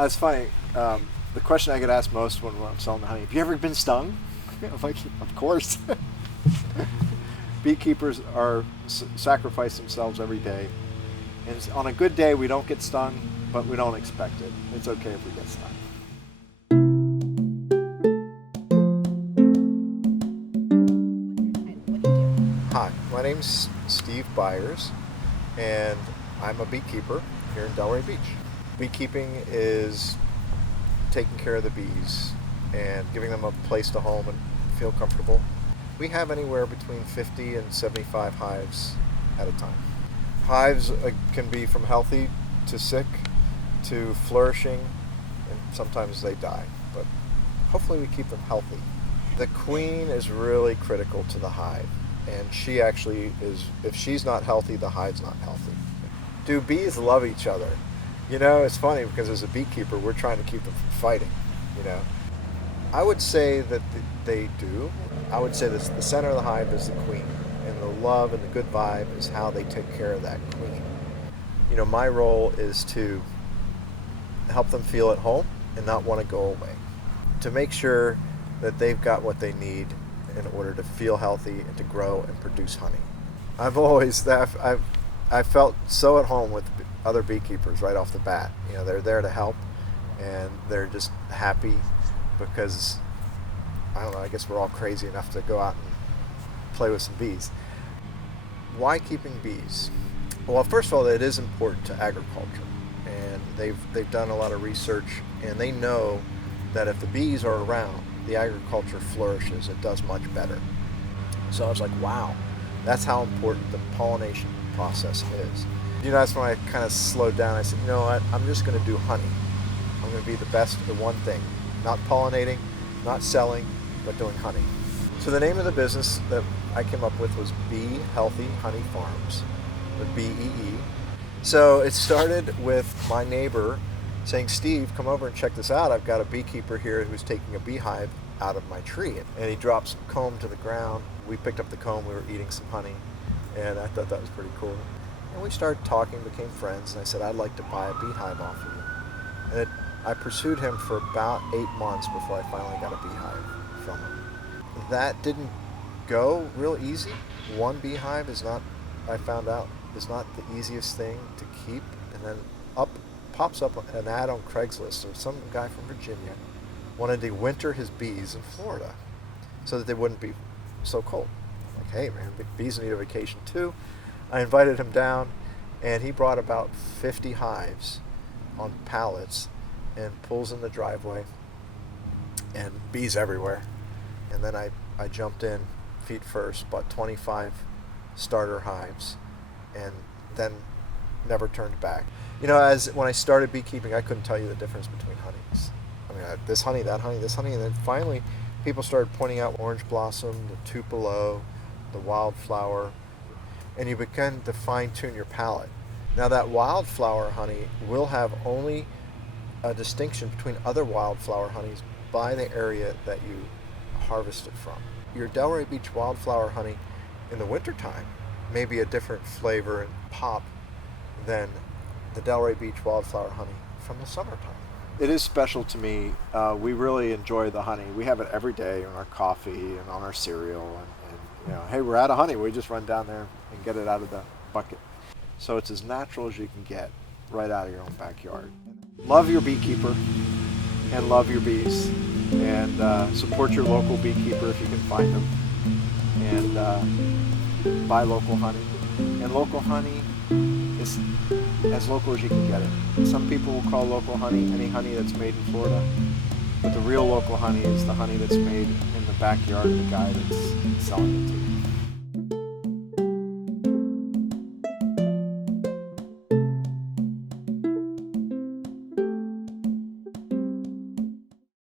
It's funny. The question I get asked most when I'm selling the honey: have you ever been stung? I'm like, of course. Beekeepers are sacrifice themselves every day, and on a good day we don't get stung, but we don't expect it. It's okay if we get stung. Hi, my name's Steve Byers, and I'm a beekeeper here in Delray Beach. Beekeeping is taking care of the bees and giving them a place to home and feel comfortable. We have anywhere between 50 and 75 hives at a time. Hives can be from healthy to sick to flourishing, and sometimes they die, but hopefully we keep them healthy. The queen is really critical to the hive, and she actually is, if she's not healthy, the hive's not healthy. Do bees love each other? You know, it's funny because as a beekeeper, we're trying to keep them from fighting, you know. I would say that they do. I would say that the center of the hive is the queen, and the love and the good vibe is how they take care of that queen. You know, my role is to help them feel at home and not want to go away, to make sure that they've got what they need in order to feel healthy and to grow and produce honey. I felt so at home with other beekeepers right off the bat. You know, they're there to help, and they're just happy because, I don't know, I guess we're all crazy enough to go out and play with some bees. Why keeping bees? Well, first of all, it is important to agriculture, and they've done a lot of research, and they know that if the bees are around, the agriculture flourishes. It does much better. So I was like, wow, that's how important the pollination process is. You know, that's when I kind of slowed down. I said, you know what, I'm just going to do honey. I'm going to be the best at one thing, not pollinating, not selling, but doing honey. So the name of the business that I came up with was Bee Healthy Honey Farms, with BEE. So it started with my neighbor saying, Steve, come over and check this out. I've got a beekeeper here who's taking a beehive out of my tree. And he dropped some comb to the ground. We picked up the comb, we were eating some honey, and I thought that was pretty cool. And we started talking, became friends, and I said, I'd like to buy a beehive off of you. And I pursued him for about 8 months before I finally got a beehive from him. That didn't go real easy. One beehive is not, I found out, is not the easiest thing to keep. And then pops up an ad on Craigslist of some guy from Virginia wanted to winter his bees in Florida so that they wouldn't be so cold. I'm like, hey man, bees need a vacation too. I invited him down, and he brought about 50 hives on pallets and pulls in the driveway, and bees everywhere. And then I jumped in feet first, bought 25 starter hives, and then never turned back. You know, when I started beekeeping, I couldn't tell you the difference between honeys. I mean, this honey, that honey, this honey, and then finally people started pointing out orange blossom, the tupelo, the wildflower, and you begin to fine-tune your palate. Now that wildflower honey will have only a distinction between other wildflower honeys by the area that you harvest it from. Your Delray Beach wildflower honey in the wintertime may be a different flavor and pop than the Delray Beach wildflower honey from the summertime. It is special to me. We really enjoy the honey. We have it every day in our coffee and on our cereal. And you know, hey, we're out of honey. We just run down there and get it out of the bucket. So it's as natural as you can get right out of your own backyard. Love your beekeeper and love your bees. And support your local beekeeper if you can find them. And buy local honey. And local honey is as local as you can get it. Some people will call local honey any honey that's made in Florida, but the real local honey is the honey that's made in the backyard of the guy that's selling it to you.